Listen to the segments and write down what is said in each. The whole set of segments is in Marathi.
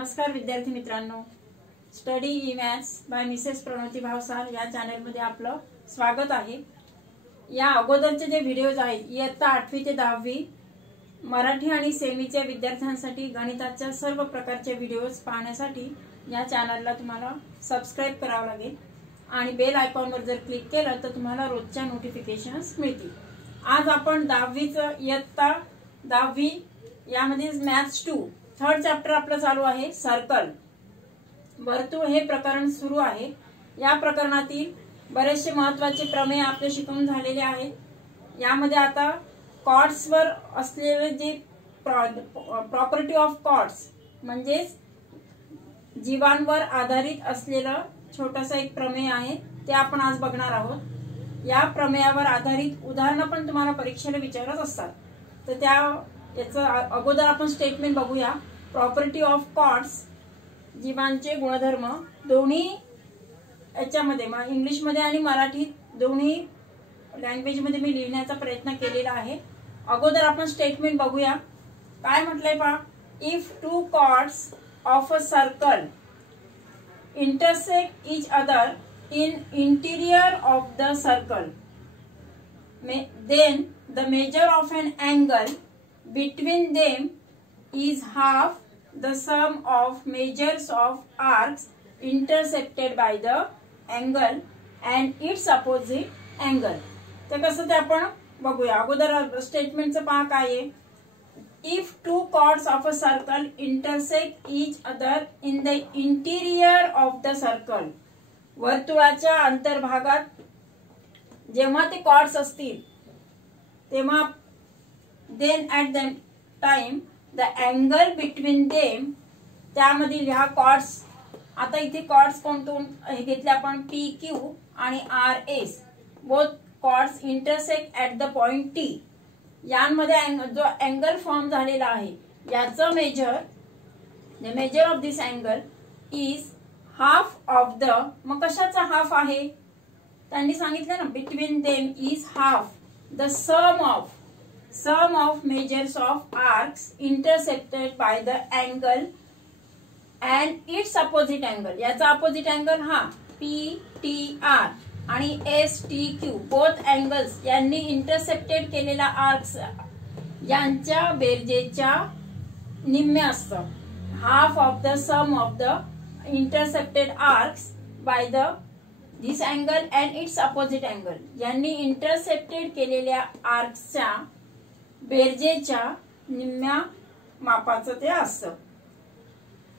नमस्कार विद्यार्थी मित्रांनो, study E maths by Mrs Pranoti Bhavsar या चॅनलमध्ये आपलं स्वागत आहे। या अगोदरचे जे व्हिडिओज आहेत इयत्ता 8वी ते 10वी मराठी आणि सेमीच्या विद्यार्थ्यांसाठी गणिताच्या सर्व प्रकारचे व्हिडिओज पाहण्यासाठी या चॅनलला तुम्हाला सबस्क्राइब करावं लागेल आणि बेल आयकॉनवर जर क्लिक केलं तर तुम्हाला रोजच्या नोटिफिकेशन्स मिळतील। आज आपण 10वीचं इयत्ता 10वी यामध्ये मॅथ्स 2 थर्ड चॅप्टर आपलं चालू आहे सर्कल वर्तुळ हे प्रकरण सुरू आहे। या प्रकरणातील बरेचसे महत्त्वाचे प्रमेय आपले शिकून झालेले आहेत। यामध्ये आता कॉर्ड्सवर असलेले जे प्रॉपर्टी ऑफ कॉर्ड्स म्हणजे जीवांवर आधारित असलेलं छोटासा एक प्रमेय आहे ते आपण आज बघणार आहोत। या प्रमेयावर आधारित उदाहरणं पण तुम्हाला परीक्षेला विचारत असतात, तर याचं अगोदर आपण स्टेटमेंट बघूया। प्रॉपर्टी ऑफ कॉर्ड्स जीवांचे गुणधर्म दोन्ही याच्यामध्ये इंग्लिश मध्ये आणि मराठी दोन्ही लँग्वेज मध्ये मी लिहिण्याचा प्रयत्न केलेला आहे। अगोदर आपण स्टेटमेंट बघूया काय म्हटलंय पहा। If two chords of a circle intersect each other in interior of the circle, then the measure of an angle between them is half the sum of measures of arcs intersected by the angle and its opposite angle। ते कसं ते आपण बघूया। अगोदर स्टेटमेंटचं पहा काय आहे। If two chords of a circle intersect each other in the interior of the circle, वर्तुळाच्या अंतर्भागात जेव्हा ते कॉर्ड्स असतील तेव्हा then at the time the angle between them, त्यामधील ह्या कॉर्ड्स आता इथे कॉर्ड्स कोणकोण हे घेतले आपण PQ आणि RS both chords intersect at the point T। यांमध्ये जो अँगल फॉर्म झालेला आहे याचं the measure of this angle is half of the, मग कशाचा हाफ आहे त्यांनी सांगितलं ना, between them is half the sum of measures of arcs intersected by the angle and its opposite angle. याचा अपोजिट अँगल हा PTR आणि STQ बोथ अँगल्स यांनी इंटरसेक्टेड केलेला आर्क्स यांच्या बेरजेच्या निम्मे असतं। Half of the sum of the intersected arcs by this angle and its opposite angle, यांनी इंटरसेक्टेड केलेल्या आर्क्सच्या बेरजेच्या निम्म्या मापाचं ते असतं।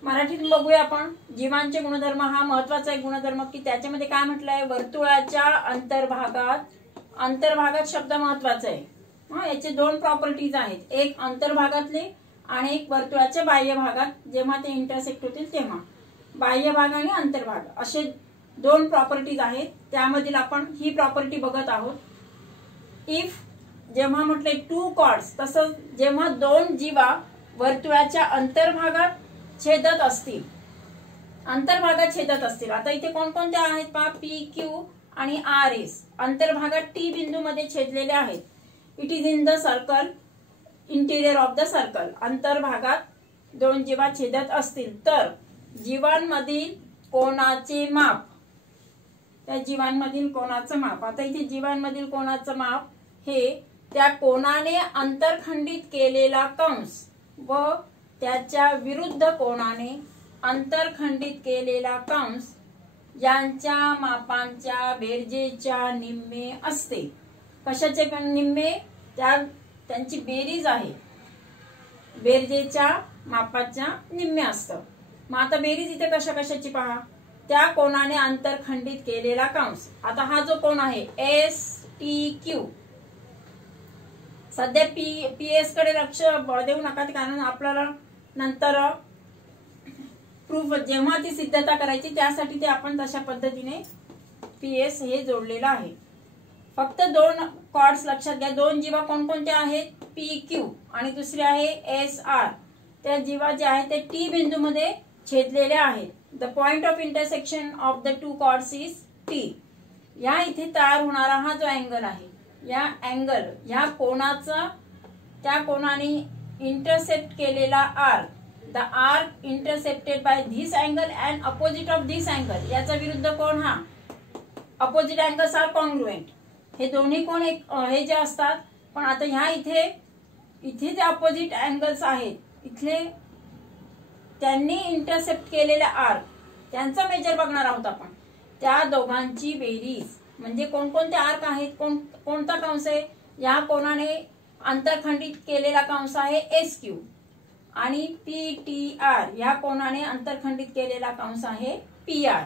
मराठीत बघूया आपण। जीवांचे गुणधर्म हा महत्वाचा एक गुणधर्म की त्याच्यामध्ये काय म्हटलंय, वर्तुळाच्या अंतर्भागात शब्द महत्वाचा आहे। याचे दोन प्रॉपर्टीज आहेत, एक अंतर्भागातले आणि एक वर्तुळाच्या बाह्य भागात जेव्हा ते इंटरसेक्ट होतील तेव्हा। बाह्य भाग आणि अंतर्भाग असे दोन प्रॉपर्टीज आहेत, त्यामधील आपण ही प्रॉपर्टी बघत आहोत। इफ जेव्हा म्हटले टू कॉर्ड्स, तसं जेव्हा दोन जीवा वर्तुळाच्या अंतर्भागात छेदत असतील आता इथे कोणकोणते आहेत पहा, PQ आणि RS अंतर्भागात T बिंदू मध्ये छेदलेले आहेत। It is in the circle interior of the circle, अंतर्भागात दोन जीवा छेदत असतील तर जीवांमधील कोनाचे माप, त्या जीवांमधील कोनाचं माप, आता इथे जीवांमधील कोनाचं माप हे त्या कोनाने अंतरखंडित केलेला कंस व त्याच्या विरुद्ध कोनाने अंतरखंडित केलेला कंस यांच्या मापांच्या बेरजेच्या निम्मे असते। कशाचे निम्मे, त्यांची बेरीज आहे, बेरजेच्या मापाच्या निम्मे असतं। मग आता बेरीज इथे कशाची पहा, त्या कोनाने अंतरखंडित केलेला कंस। आता हा जो कोन आहे STQ, सध्या PS कडे लक्ष देऊ नका कारण आपल्याला नंतर प्रूफ जेव्हा ती सिद्धता करायची त्यासाठी ते आपण तशा पद्धतीने PS हे जोडलेलं आहे। फक्त दोन कॉर्ड्स लक्षात घ्या, दोन जीवा कोणकोणत्या आहेत, PQ आणि दुसरे आहे SR। त्या जीवा जे आहेत ते T बिंदू मध्ये छेदलेले आहेत। The point of intersection of the two chords is T। या इथे तयार होणारा हा जो अँगल आहे, या अँगल या कोणाचा त्या कोणाने इंटरसेक्ट केलेला arc the arc intercepted by this angle and opposite of this angle, याचा विरुद्ध कोण हा अपोजिट अँगल्स आर कॉन्ग्रुएंट. हे दोन्ही कोण एक हे जे असतात, पण आता ह्या इथे जे अपोजिट अँगल्स आहेत इथले त्यांनी इंटरसेप्ट केलेल्या आर्क त्यांचा मेजर बघणार आहोत आपण. त्या दोघांची बेरीज म्हणजे कोणकोणते आर्क आहेत, कोणता कंस आहे, या कोणाने अंतरखंडित केलेला कंस आहे एस क्यू आणि पी टी आर या कोणाने अंतरखंडित केलेला कंस आहे P R.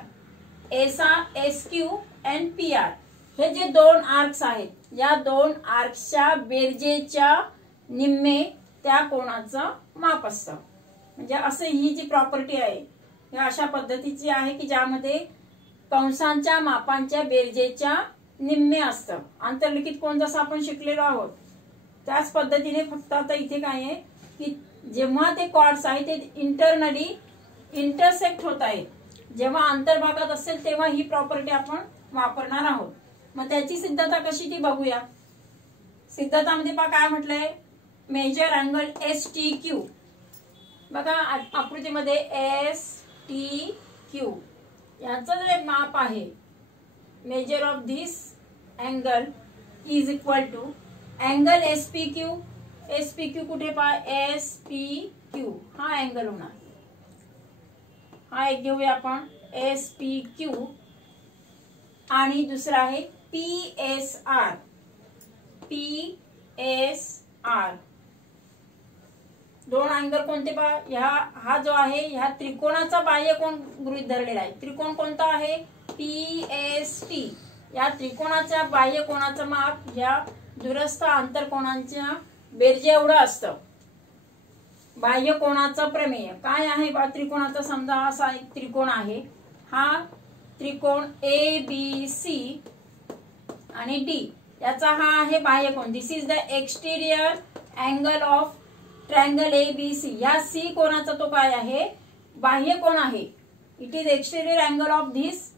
S Q and P R हे जे दोन आर्क्स आहेत, या दोन आर्क्सच्या बेरजेच्या निम्मे त्या कोणाचं माप असतं. म्हणजे असं ही जी प्रॉपर्टी आहे ही अशा पद्धतीची आहे की ज्यामध्ये कंसांच्या मापांच्या बेरजेच्या निम्मे असतं. आंतरलिखित कोण जसं आपण शिकलेलो आहोत त्याच पद्धतीने, फक्त आता इथे काय आहे की जेव्हा ते कॉर्ड्स आहे ते इंटरनली इंटरसेक्ट होत आहेत, जेव्हा अंतर्भागात असेल तेव्हा ही प्रॉपर्टी आपण वापरणार आहोत. मग त्याची सिद्धता कशी ती बघूया. सिद्धतामध्ये पहा काय म्हटलंय, measure angle S T Q. बघा आकृतीमध्ये एस टी क्यू याचं जे माप आहे, measure of this angle is equal to angle S P Q. S P Q कुठे पहा, एस पी क्यू हा अँगल होणार. हा एक घेऊया आपण एस पी क्यू आणि दुसरा आहे P S R. P S R दोन अँगल कोणते पहा, हा जो आहे ह्या त्रिकोणाचा बाह्य कोण गृहीत धरलेला आहे. त्रिकोण कोणता आहे, पी एस टी. या त्रिकोणाच्या बाह्य कोणाचं माप या दूरस्थ आंतरकोणांच्या बेरजे एवढं असतं. बाह्य कोणाचं प्रमेय काय आहे, त्रिकोणाचा समजा असा एक त्रिकोण आहे, हा त्रिकोण ए बी सी आणि डी याचा हा आहे बाह्य कोण. This is the exterior angle of triangle A B C. या सी कोणाचा तो काय आहे, बाह्य कोण आहे. It is exterior angle of this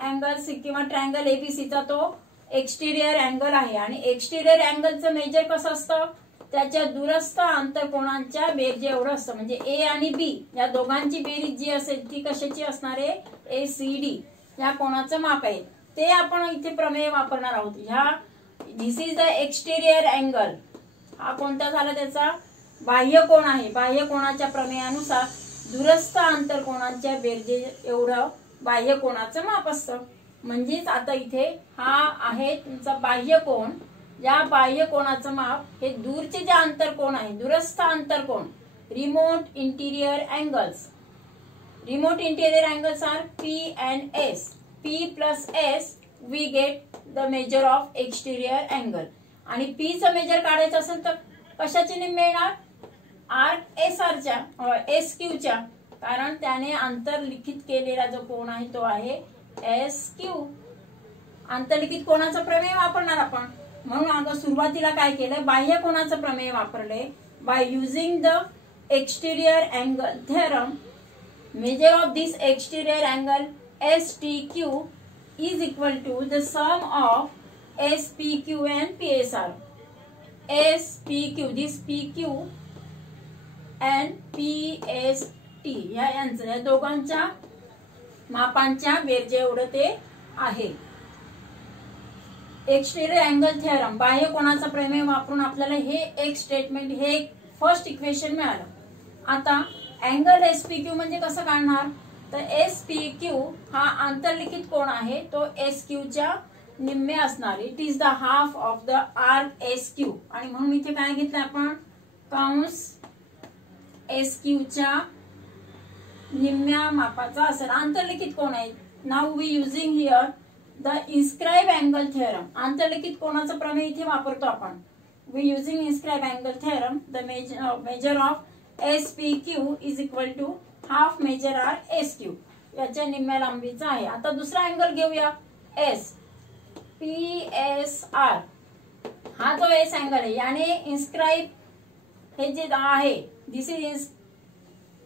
angle C किंवा ट्रायंगल एबीसीचा तो एक्सटिरियर अँगल आहे. आणि एक्सटिरियर अँगलचं मेजर कसं असतं, त्याच्या दूरस्थ आंतरकोणांच्या बेरजे एवढं असतं. म्हणजे ए आणि बी या दोघांची बेरीज जी असेल ती कशाची असणार आहे, ए सी डी या कोणाचं माप आहे. ते आपण इथे प्रमेय वापरणार आहोत. ह्या this is the exterior angle हा कोणता झाला, त्याचा बाह्य कोण आहे. बाह्य कोणाच्या प्रमेयानुसार दूरस्थ आंतरकोणांच्या बेरजे एवढं बाह्य कोणाचं माप असतं. म्हणजेच आता इथे हा आहे तुमचा बाह्य कोण. या बाह्य कोणाचं माप हे दूरचे जे आंतरकोण आहे, दूरस्थ आंतरकोण, remote interior angles. Remote interior angles are P and S. P plus S we get the measure of exterior angle. आणि पी चं मेजर काढायचं असेल तर कशाचे निम्मे येणार, आर्क एस आरच्या एस क्यूच्या, कारण त्याने आंतरलिखित केलेला जो कोण आहे तो आहे एस क्यू. आंतरलिखित कोणाचं प्रमेय वापरणार आपण. म्हणून अगं सुरुवातीला काय केलं, बाह्य कोणाचं प्रमेय वापरले. By using the exterior angle theorem, measure of this exterior angle S T Q is equal to the sum of S P Q and P S R. S P Q, this P Q and P S T या दोघांच्या मापांच्या बेरजे एवढं ते आहे. एक्सटिरियर अँगल थेरम बाह्य कोणाचा प्रमेय वापरून आपल्याला हे एक स्टेटमेंट, हे एक फर्स्ट इक्वेशन मिळालं. आता अँगल एस पी क्यू म्हणजे कसं काढणार, तर एस पी क्यू हा आंतरलिखित कोण आहे तो एस क्यूच्या निम्मे असणार. It is the half of the arc S Q. आणि म्हणून इथे काय घेतलं आपण, कंस एस क्यूच्या निम्म्या मापाचा असेल. आंतरलिखित कोण आहे. Now we using here the inscribe angle theorem. आंतरलिखित कोणाचं प्रमेय इथे वापरतो आपण. We using inscribe angle theorem, the measure of S P Q is equal to half measure R S Q. याच्या निम्म्या लांबीचा आहे. आता दुसरा अँगल घेऊया एस पी एस आर. हा जो एस अँगल आहे याने इन्स्क्राइब हे जे आहे, दिस इज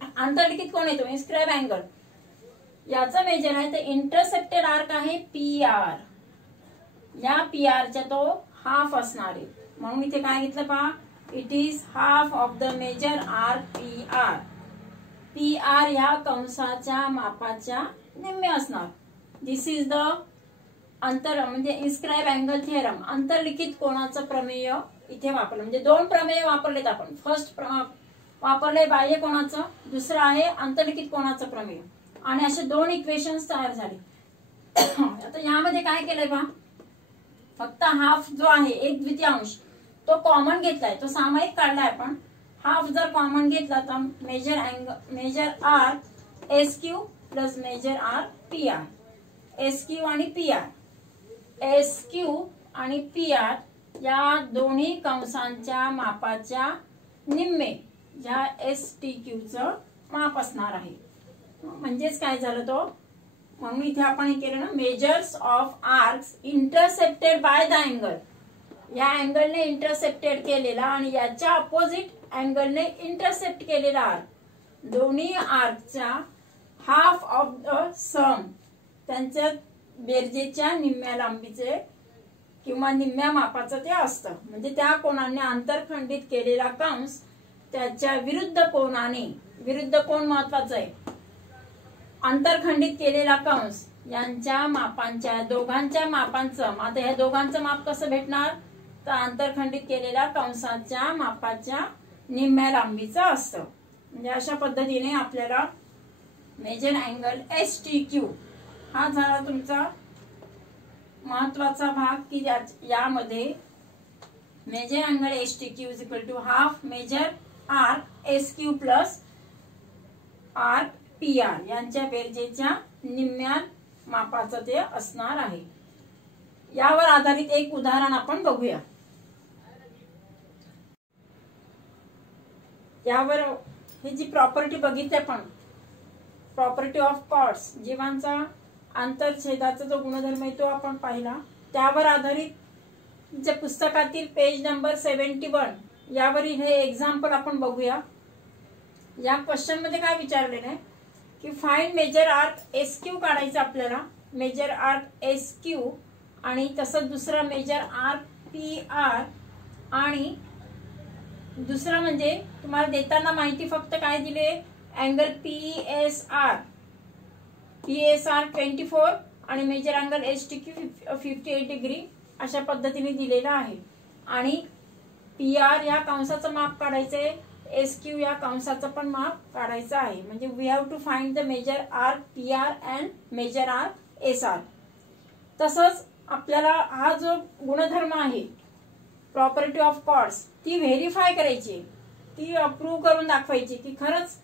आंतरलिखित कोण येतो इन्स्क्राइब अँगल, याचा मेजर आहे. तर इंटरसेप्टेड आर्क आहे पी आर. या पी आरच्या तो हाफ असणार आहे. म्हणून इथे काय घेतलं पहा, it is half of the measure arc P R. P R ह्या कंसाच्या मापाच्या निम्मे असणार. दिस इज द अंतर म्हणजे इन्स्क्राइब अँगल थिअरम, अंतर्लिखित कोनाचं प्रमेय इथे वापरलं. म्हणजे दोन प्रमेय वापरलेत आपण. फर्स्ट वापरले बाह्य कोनाचं, दुसरं आहे अंतर्लिखित कोनाचं प्रमेय, आणि असे दोन इक्वेशन्स तयार झाले. आता यामध्ये काय केलंय पहा, फक्त हाफ जो आहे एक द्वितीयांश तो कॉमन घेतलाय, तो सामायिक काढलाय आपण. हाफ जर कॉमन घेतला तर measure R S Q plus measure R P R. S Q आणि पी आर, एस क्यू आणि पी आर या दोन्ही कंसांच्या मापाच्या निम्मे ज्या एस टी क्यू चं माप असणार आहे. म्हणजेच काय झालं तो, म्हणून इथे आपण हे केलं ना, measures of arcs intercepted bye the angle. या अँगलने इंटरसेप्टेड केलेला आणि याच्या अपोजिट अँगलने इंटरसेप्ट केलेला आर्क, दोन्ही आर्कच्या हाफ ऑफ द सम, त्यांच्या बेरजेच्या निम्म्या लांबीचे किंवा निम्म्या मापाचं ते असतं. म्हणजे त्या कोनाने आंतरखंडित केलेला कंस त्याच्या विरुद्ध कोनाने, विरुद्ध कोन महत्वाचा आहे, आंतरखंडित केलेला कंस यांच्या मापांच्या, दोघांच्या मापांचं, आता ह्या दोघांचं माप कसं भेटणार, तर आंतरखंडित केलेल्या कंसाच्या मापाच्या निम्म्या लांबीचं असतं. म्हणजे अशा पद्धतीने आपल्याला measure angle S T Q हा झाला तुमचा महत्वाचा भाग, की यामध्ये measure angle S T Q is equal to half measure R S Q plus R P R यांच्या बेरजेच्या निम्म्या मापाचं ते असणार आहे. यावर आधारित एक उदाहरण आपण बघूया. यावर ही जी प्रॉपर्टी बघितली आपण, प्रॉपर्टी ऑफ कॉर्ड्स, जीवांचा आंतरछेदाचा जो गुणधर्म आहे तो आपण पाहिला. त्यावर आधारित जे पुस्तकातील पेज नंबर 71 यावरील हे एक्झाम्पल आपण बघूया. या क्वेश्चन मध्ये काय विचारलेलं आहे की find measure arc S Q काढायचं आपल्याला, मेजर आर्क एस क्यू आणि तसंच दुसरा मेजर आर्क पी आर, आणि दुसरा म्हणजे तुम्हाला देताना माहिती फक्त काय दिले, अँगल पी एस आर 24 आणि measure angle S T Q 58 degree अशा पद्धतीने दिलेला आहे. आणि पी आर या कंसाचं माप काढायचंय, एस क्यू या कंसाचं पण माप काढायचं आहे. म्हणजे we have to find the measure R P R and measure R S R. तसंच आपल्याला हा जो गुणधर्म आहे प्रॉपर्टी ऑफ कॉर्ड्स ती व्हेरीफाय करायची, ती अप्रूव्ह करून दाखवायची की खरंच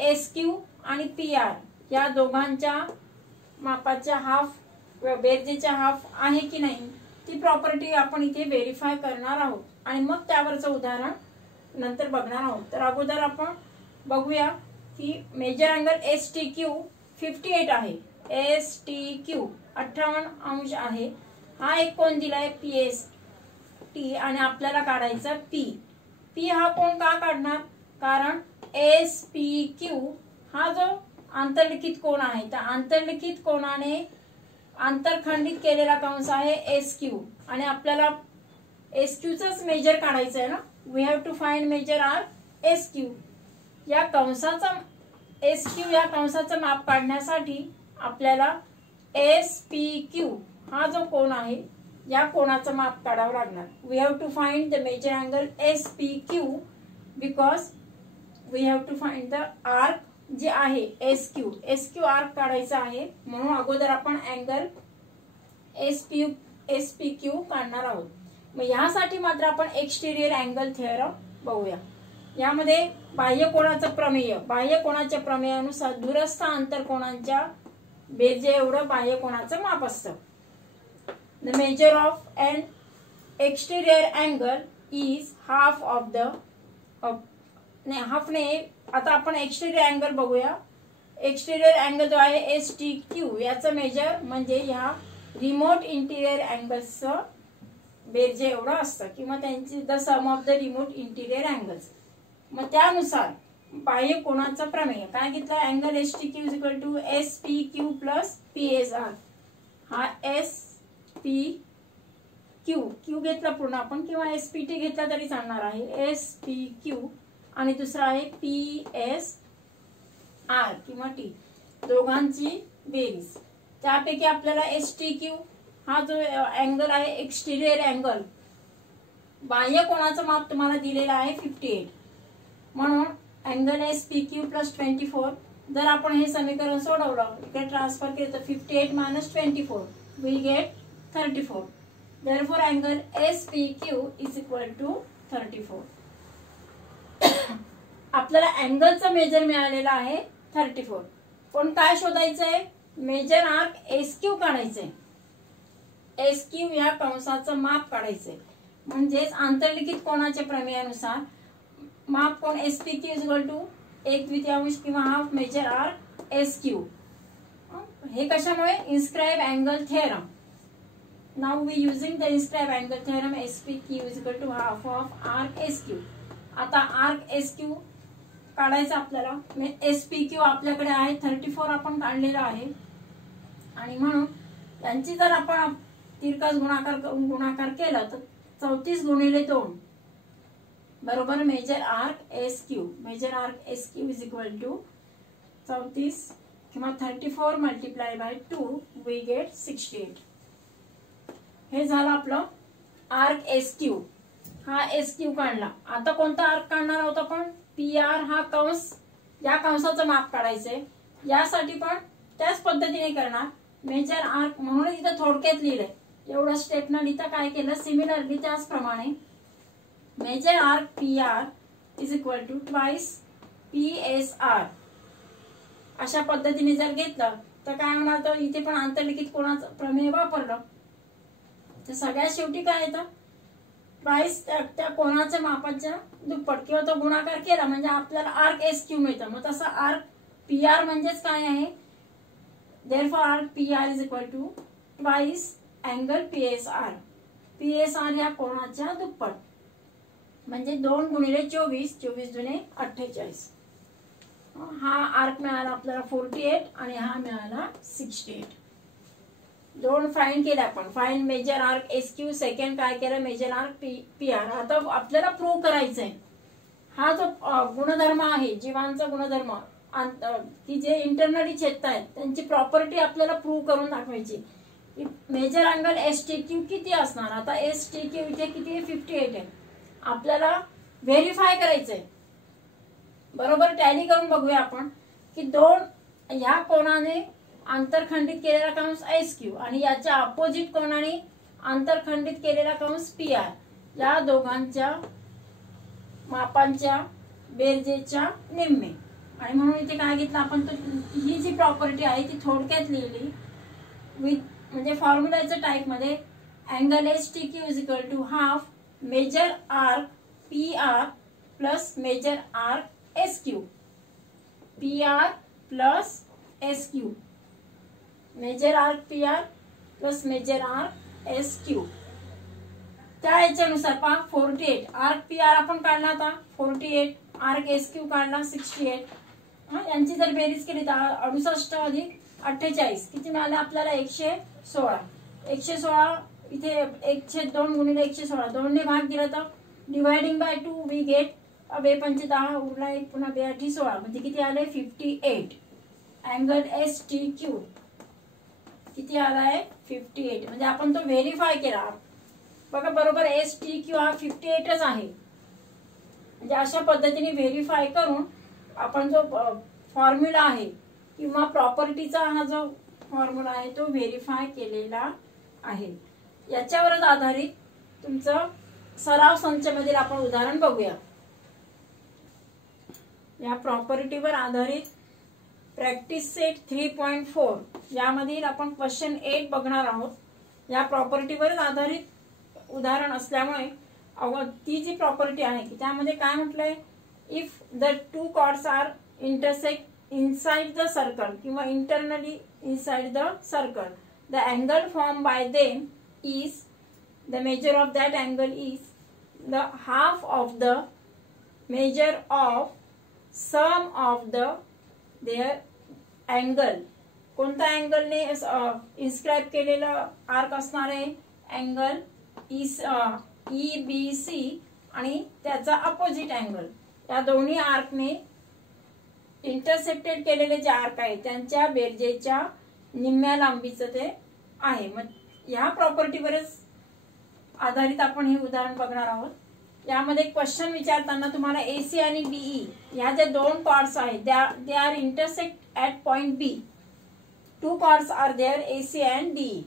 एस क्यू आणि पी आर या दोघांच्या मापाच्या हाफ बेरजेच्या हाफ आहे की नाही, ती प्रॉपर्टी आपण इथे व्हेरीफाय करणार आहोत आणि मग त्यावरचं उदाहरण नंतर बघणार आहोत. तर अगोदर आपण बघूया की measure angle S T Q 58 आहे, एस टी क्यू 58 अंश आहे. हा एक कोन दिलाय पी एस टी आणि आपल्याला काढायचा पी. पी हा कोन का काढणार, कारण एस पी क्यू हा जो आंतरलिखित कोन आहे, त्या आंतरलिखित कोनाने आंतरखंडित केलेला कंस आहे एस क्यू आणि आपल्याला एस क्यूचंच मेजर काढायचं आहे ना. We have to find measure R S Q. या कंसाचा एस क्यू या कंसाचं माप काढण्यासाठी आपल्याला एस पी क्यू हा जो कोन आहे या कोनाचं माप काढावं लागणार. We have to find the measure angle S P Q because we have to find the arc जे आहे एस क्यू आर्क काढायचा आहे. म्हणून अगोदर आपण अँगल एस पी क्यू काढणार आहोत. मग यासाठी मात्र आपण एक्सटेरियर अँगल थिअरम बघूया. यामध्ये बाह्य कोनाचं प्रमेय, बाह्य कोनाच्या प्रमेयानुसार दूरस्थ आंतरकोनांच्या बेरजे एवढं बाह्य कोनाचं माप असतं. The measure of an exterior angle is half of the हाफने. आता आपण एक्सटेरियर अँगल बघूया. एक्सटेरियर अँगल जो आहे एस टी क्यू याचं मेजर म्हणजे ह्या रिमोट इंटिरियर अँगल्सचं बेरजे एवढं असतं किंवा त्यांची the sum of the remote interior angles. मग त्यानुसार बाह्य कोनाचा प्रमेय काय घेतला, angle S T Q is equal to S P Q plus P S R. हा एस पी क्यू घेतला पूर्ण आपण किंवा एस पी टी घेतला तरी चालणार आहे. एस पी क्यू आणि दुसरा आहे पी एस आर किंवा टी दोघांची बेरीज. त्यापैकी आपल्याला STQ हा जो अँगल आहे एक्सटिरियर अँगल बाह्य कोणाचं माप तुम्हाला दिलेलं आहे 58. म्हणून अँगल SPQ प्लस 24. जर आपण हे समीकरण सोडवलं इकडे ट्रान्सफर केलं तर 58 minus 24 will get 34. Therefore angle SPQ is equal to 34. आपल्याला अँगलचं मेजर मिळालेलं आहे 34. पण काय शोधायचंय? मेजर आर्क SQ काढायचंय. SQ या कंसाचं माप काढायचंय. म्हणजेच आंतरलिखित कोणाच्या प्रमेयानुसार माप कोण SPQ इज इक्वल टू 1/3 किंवा हाफ मेजर आर्क SQ. हे कशामुळे? Inscribe angle theorem. Now we using the inscribe angle theorem SPQ is equal to half of arc SQ. आता arc SQ काढायचा आपल्याला. SPQ आपल्याकडे आहे 34 आपण काढलेला आहे आणि म्हणून यांची जर आपण तिरकस गुणाकार केला तर 34 गुणिले 2 बरोबर measure arc SQ. Measure arc SQ is equal to 34 किंवा 34 मल्टिप्लाय बाय 2 we get 68. हे झालं आपलं आर्क SQ. हा SQ काढला. आता कोणता आर्क काढणार आहोत आपण? PR हा कंस, या कंसाचं माप काढायचंय. यासाठी पण त्याच पद्धतीने करणार. मेजर आर्क म्हणून इथं थोडक्यात लिहिलंय. एवढं स्टेप न लिहिता काय केलं? सिमिलरली त्याचप्रमाणे measure arc PR is equal to twice PSR. अशा पद्धतीने जर घेतलं तर काय होणार? तर इथे पण आंतरलिखित कोणाचं प्रमेय वापरलं तर सगळ्यात शेवटी काय येतं? ट्वाइस त्या कोणाच्या मापाच्या दुप्पट किंवा तो गुणाकार केला म्हणजे आपल्याला आर्क SQ मिळतं. मग तसं आर्क PR म्हणजेच काय आहे? Therefore arc PR is equal to twice angle PSR. PSR या कोणाच्या दुप्पट म्हणजे 2 गुणिले 24, 24 दुने 48. हा आर्क मिळाला आपल्याला 48 आणि हा मिळाला 68. दोन फाइंड केले आपण. Find measure arc SQ. Second काय केलं? Measure arc PR. आता आपल्याला प्रूव्ह करायचंय हा जो गुणधर्म आहे जीवांचा गुणधर्म की जे इंटरनली छेदतायत त्यांची प्रॉपर्टी आपल्याला प्रूव्ह करून दाखवायची. मेजर अँगल STQ किती असणार? आता STQ इथे किती आहे? 58 आहे. आपल्याला व्हेरीफाय करायचंय. बरोबर टॅली करून बघूया आपण की दोन ह्या कोणाने आंतरखंडित केलेला कंस SQ आणि याच्या अपोजिट कोणाने आंतरखंडित केलेला कंस PR या दोघांच्या मापांच्या बेरजेच्या निम्मे. आणि म्हणून इथे काय घेतलं आपण? तर ही जी प्रॉपर्टी आहे ती थोडक्यात लिहिली विथ म्हणजे फॉर्म्युलाच्या टाइप मध्ये. Angle STQ is equal to half measure arc PR plus measure arc SQ. PR plus SQ. Measure arc PR plus measure arc SQ. त्या याच्यानुसार पहा 48 आर्क PR आपण काढला होता 48, आर्क SQ काढला 68. यांची जर बेरीज केली तर 68 अधिक 48 किती मिळाले आपल्याला? 116. 116 इथे 1/2 गुणिले 116 2 ने भाग दिला तर डिवायडिंग बाय 2 वी गेट 2×5 उरला 1 पुन्हा 2×8 16 म्हणजे किती आले? 58. अँगल STQ किती आलाय? 58. म्हणजे आपण तो व्हेरीफाय केला. बघा बरोबर STQ हा 58च आहे. म्हणजे अशा पद्धतीने व्हेरीफाय करून आपण जो फॉर्म्युला आहे किंवा प्रॉपर्टीचा हा जो फॉर्म्युला आहे तो व्हेरीफाय केलेला आहे. याच्यावरच आधारित तुमचं सराव संचमधील आपण उदाहरण बघूया. या प्रॉपर्टीवर आधारित प्रॅक्टिस सेट 3.4 यामधील आपण क्वेश्चन 8 बघणार आहोत. या प्रॉपर्टीवर आधारित उदाहरण असल्यामुळे ती जी प्रॉपर्टी आहे की त्यामध्ये काय म्हटलंय? If the two chords are intersect inside the circle किंवा internally inside the circle the angle form by them is the measure of that angle is the half of the measure of sum of the their angle. कोणत्या अँगलने इन्स्क्राइब केलेलं आर्क असणार आहे? अँगल EBC आणि त्याचा अपोजिट अँगल. या दोन्ही आर्कने इंटरसेप्टेड केलेले जे आर्क आहे त्यांच्या बेरजेच्या निम्म्या लांबीचं ते आहे. मग ह्या प्रॉपर्टीवरच आधारित आपण हे उदाहरण बघणार आहोत. यामध्ये क्वेश्चन विचारताना तुम्हाला AC आणि DE ह्या ज्या दोन कॉर्ड्स आहेत they are intersect at point B. Two chords are there AC and DE.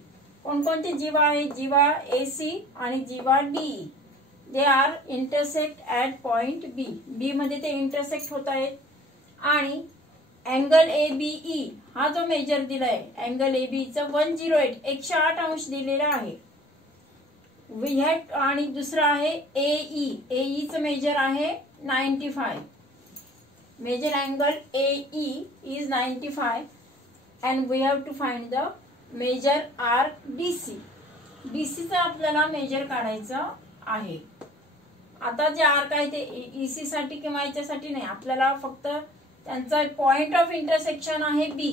कोणकोणते जीवा आहेत? जीवा AC आणि जीवा DE. They are intersect at point B. B मध्ये ते इंटरसेक्ट होत आहेत. आणि अँगल ABE हा जो मेजर दिलाय अँगल ABE चा 108 108 अंश दिलेला आहे. आणि दुसरा आहे AE चं मेजर आहे 95. Measure angle AE is 95 and we have to find the measure arc DC. DC चं आपल्याला मेजर काढायचं आहे. आता जे आर्क आहे ते EC साठी किंवा याच्यासाठी नाही, आपल्याला फक्त त्यांचा पॉइंट ऑफ इंटरसेक्शन आहे B,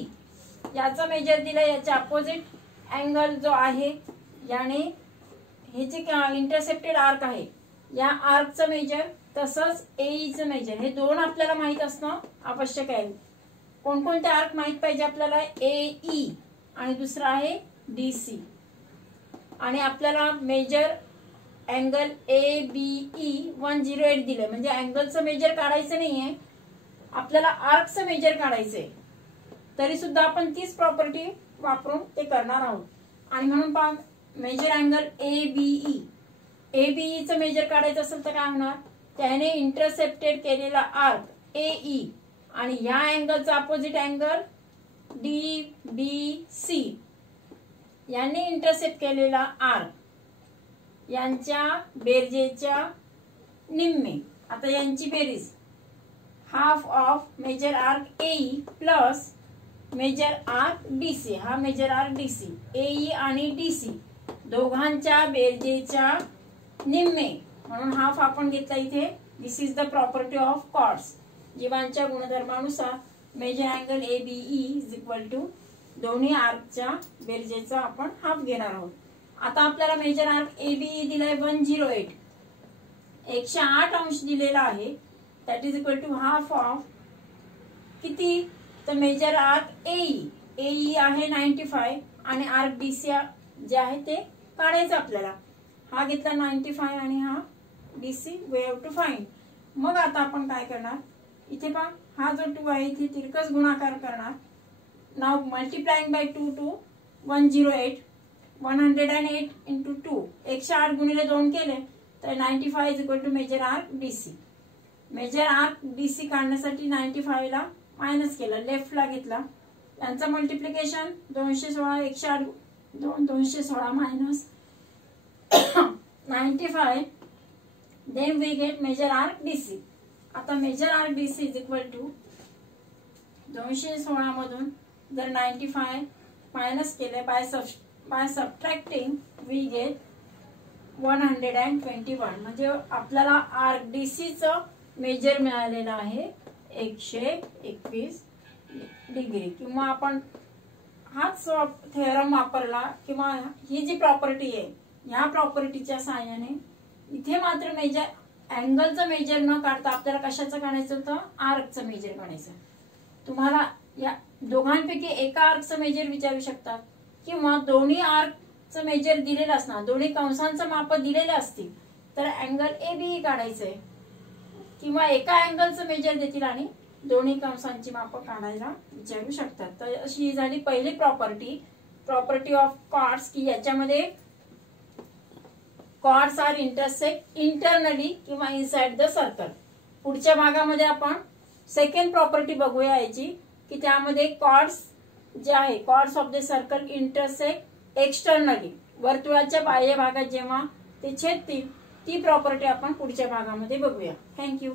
याचा मेजर दिलाय. याच्या अपोजिट अँगल जो आहे याने हे जे इंटरसेप्टेड आर्क आहे या आर्कचं मेजर तसंच AEचं मेजर हे दोन आपल्याला माहित असणं आवश्यक आहे. कोणकोणते आर्क माहित पाहिजे आपल्याला? AE आणि दुसरा आहे DC. आणि आपल्याला मेजर अँगल ABE 108 दिलं म्हणजे अँगलचं मेजर काढायचं नाहीये, आपल्याला आर्कचं मेजर काढायचंय. तरी सुद्धा आपण तीच प्रॉपर्टी वापरून ते करणार आहोत. आणि म्हणून मेजर अँगल ABE चं मेजर काढायचं असेल तर काय होणार? त्याने इंटरसेप्टेड केलेला आर्क AE आणि या अँगलचा अपोजिट अँगल DBC यांनी इंटरसेप्ट केलेला आर्क यांच्या बेरजेच्या निम्मे. आता यांची बेरीज half of measure arc AE plus measure arc DC. हा मेजर आर्क DC. AE आणि DC दोघांच्या बेरजेच्या निम्मे म्हणून हाफ आपण घेतला इथे. This is the property of chords. जीवांच्या गुणधर्मानुसार measure angle ABE is equal to दोन्ही आर्कच्या बेरजेचा आपण हाफ घेणार आहोत. आता आपल्याला मेजर आर्क ABE दिलाय 108 108 अंश दिलेला आहे. That is equal to half of किती? तर मेजर आर्क AE आहे 95 आणि आर्क DC जे आहे ते काढायचं आपल्याला. हा घेतला 95 आणि हा DC we have to find. मग आता आपण काय करणार? इथे पहा हा जो 2 आहे इथे तिरकस गुणाकार करणार. नाव मल्टिप्लाइंग बाय 2 टू 108 108 इंटू 2 108 गुणिले 2 केले तर 95 is equal to measure arc DC. Measure arc DC काढण्यासाठी 95 ला मायनस केलं, लेफ्ट ला घेतला. यांचं multiplication 216 108 216 minus 95 then we get measure arc DC. आता measure arc DC is equal to 216 मधून जर 95 मायनस केले बाय सबट्रॅक्टिंग वी गेट 121 म्हणजे आपल्याला आर्क DC चं मेजर मिळालेलं आहे 121 डिग्री. किंवा आपण हाच थेरम वापरला किंवा ही जी प्रॉपर्टी आहे या प्रॉपर्टीच्या सहाय्याने इथे मात्र मेजर अँगलचं मेजर न काढता आपल्याला कशाचं काढायचं होतं? आर्कचं मेजर काढायचं. तुम्हाला या दोघांपैकी एका आर्कचं मेजर विचारू शकतात किंवा दोन्ही आर्कचं मेजर दिलेलं असणार, दोन्ही कंसांचं माप दिलेलं असतील तर अँगल ABE काढायचंय. किंवा एका अँगलचं मेजर देतील आणि दोन्ही कंसांची माप काढायला विचारू शकतात. तर अशी झाली पहिली प्रॉपर्टी ऑफ कॉर्ड्स की याच्यामध्ये कॉर्ड्स आर इंटरसेक्ट इंटरनली किंवा इनसाइड द सर्कल. पुढच्या भागामध्ये आपण सेकंड प्रॉपर्टी बघूया याची की त्यामध्ये कॉर्ड्स जे आहे chords of the circle intersect externally वर्तुळाच्या बाह्य भागात जेव्हा ते छेदतील ती प्रॉपर्टी आपण पुढच्या भागामध्ये बघूया. थँक्यू.